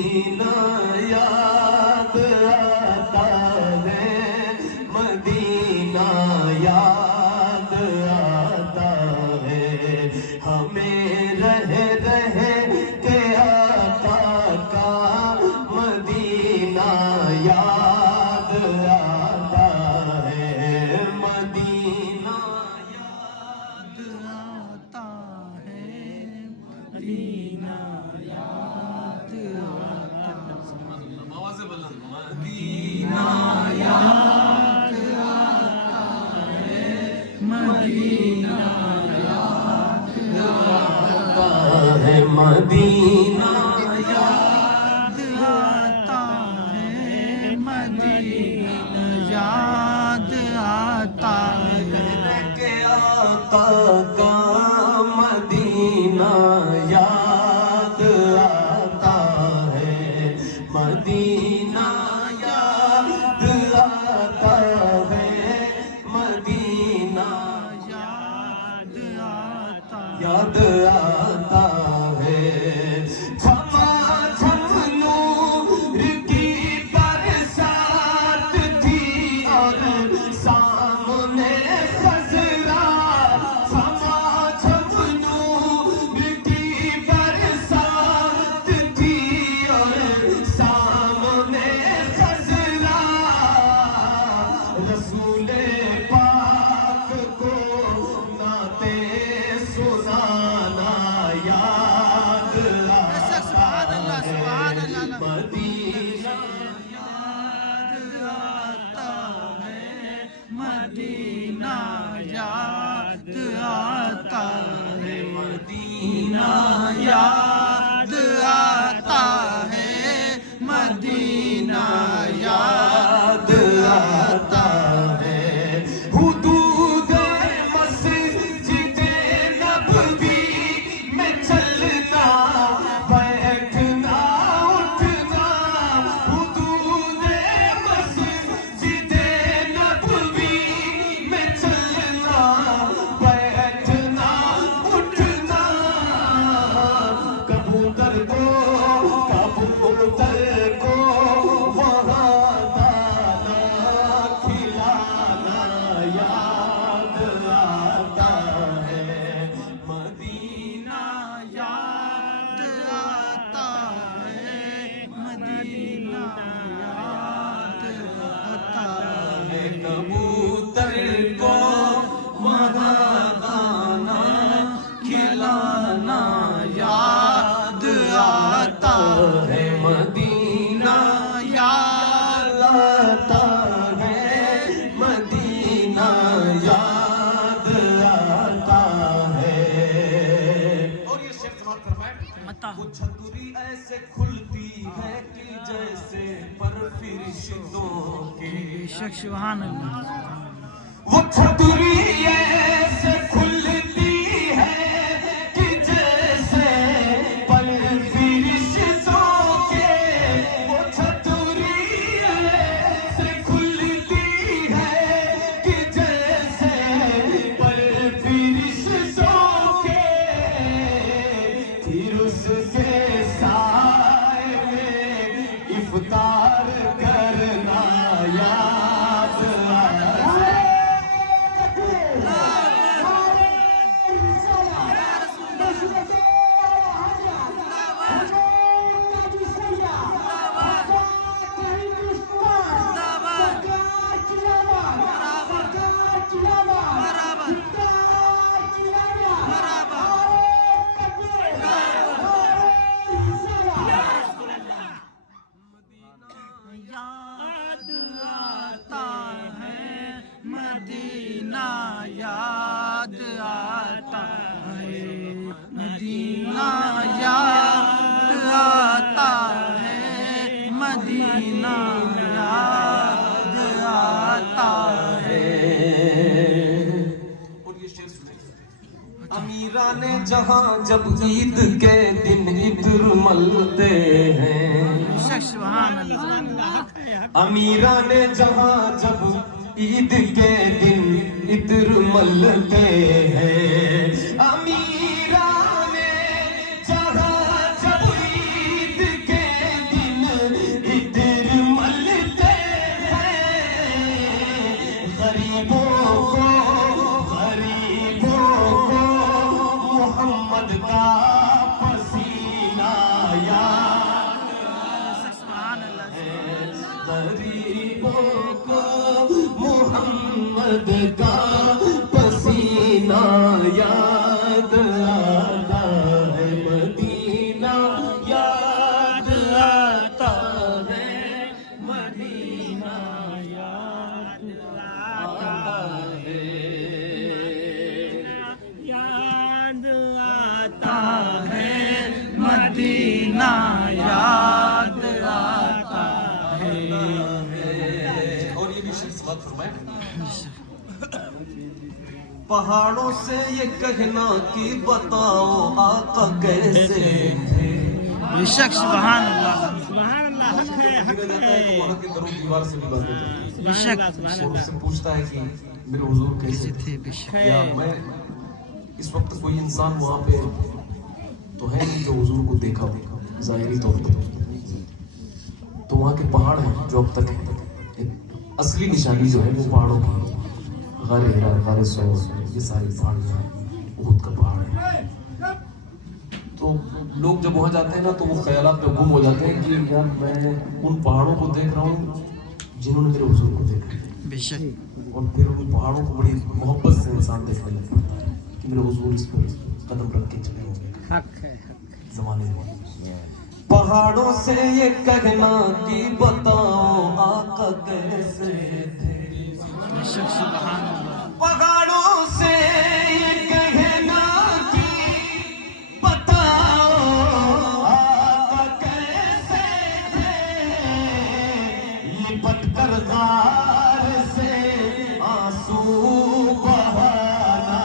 مدینہ یاد آتا ہے، مدینہ یاد آتا ہے، ہمیں رہ کے آقا کا مدینہ یاد آتا ہے، مدینہ یاد آتا ہے، مدینہ یاد مدینہ یاد آتا ہے، مدینہ یاد آتا ہے، مدینہ یاد آتا ہے، مدینہ یاد آتا ہے، کہ آقا کا مدینہ یاد آتا ہے، مدینہ یاد آتا ہے، مدینہ یاد آتا ہے، جھما جھم نور کی برسات تھی اور سامنے خضرا، جھما جھم نور کی برسات تھی اور سامنے خضرا، رسول پاک کو نعتیں سنانا یاد آتا ہے، مدینہ یاد آتا ہے، مدینہ یاد آتا ہے، مدینہ یاد آتا ہے، مدینہ یاد آتا ہے، حدود مسجد نبوی میں چلنا بیٹھنا اٹھنا، حدود مسجد نبوی میں چلنا بیٹھنا اٹھنا، کبوتر کو وہاں دانا کھلانا یاد آتا ہے، مدینہ یاد آتا ہے، مدینہ یاد آتا ہے، کبوتر کو وہاں دانا کھلانا یاد آتا ہے، مدینہ یاد آتا ہے، مدینہ یاد آتا ہے، اور یہ شعر سماعت فرمائے، وہ چھتری ایسے کھلتی ہے کہ جیسے پر فرشتوں کی، سبحان اللہ، وہ چھتری ایسے کھلتی ہے کہ جیسے پر فرشتوں کے، وہ چھتری ایسے کھلتی ہے کہ جیسے پر فرشتوں کے، پھر اس کے سائے میں افطار کرنا یاد آتا ہے، یاد آتا ہے، مدینہ یاد آتا ہے، مدینہ یاد آتا ہے، مدینہ یاد آتا ہے، اور یہ شعر سنیں، امیران جہاں جب عید کے دن عطر ملتے ہیں، سبحان اللہ، امیران جہاں جب عید کے دن عطر ملتے ہیں، امیران جہاں جب عید کے دن کو محمد کا پسینہ یاد آتا ہے مدینہ یاد آتا ہے مدینہ یاد آتا ہے یاد آتا ہے مدینہ یاد آتا ہے اور یہ بھی شخص بات فرمائے پہاڑوں سے یہ کہنا کہ بتاؤ آقا کیسے تھے بے شک سبحان اللہ سبحان اللہ حق ہے حق ہے وہاں کے درو دیوار سے بھی باتیں کرتے بے شک ہیں اور اس سے پوچھتا ہے کہ میرے حضور کیسے تھے بے شک یا میں اس وقت کوئی انسان وہاں پہ تو ہے نہیں جو حضور کو دیکھا ظاہری طور پر تو وہاں کے پہاڑ ہیں جو اب تک ہیں اصلی نشانی جو ہے وہ پہاڑوں کی غار ہرا غار سور یہ سارے پہاڑ جو ہیں احد کا پہاڑ ہے تو لوگ جب وہاں جاتے ہیں نا تو وہ خیالات میں گم ہو جاتے ہیں کہ یار میں ان پہاڑوں کو دیکھ رہا ہوں جنہوں نے میرے حضور کو دیکھا بے شک اور پھر ان پہاڑوں کو بڑی محبت سے انسان دیکھنے لگ پڑتا ہے کہ میرے حضور اس پر قدم رکھ کے چلے ہوں گے حق ہے زمانے میں پہاڑوں سے یہ کہنا کہ بتاؤ آقا کیسے تھے بے شک سبحان اللہ پہاڑوں سے یہ کہنا کہ بتاؤ آقا کیسے تھے لپٹ کر غار سے آنسو بہانا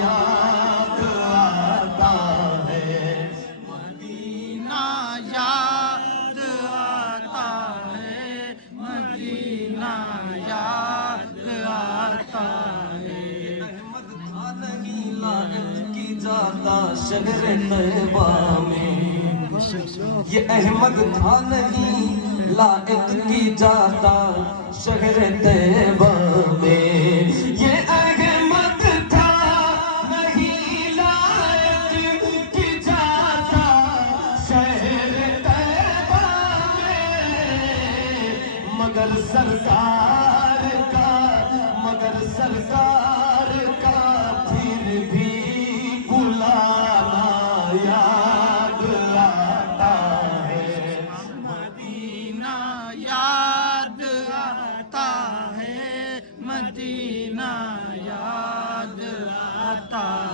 یاد آتا ہے مدینہ یاد آتا ہے مدینہ یاد آتا ہے احمد تھا نہیں لائق کی جاتا شہر طیبہ میں یہ احمد تھا نہیں لائق کی جاتا شہر طیبہ میں یہ احمد تھا نہیں لائق کی جاتا شہر طیبہ میں مگر سرکار کا پھر بھی بلانا یاد آتا ہے مدینہ یاد آتا ہے مدینہ یاد آتا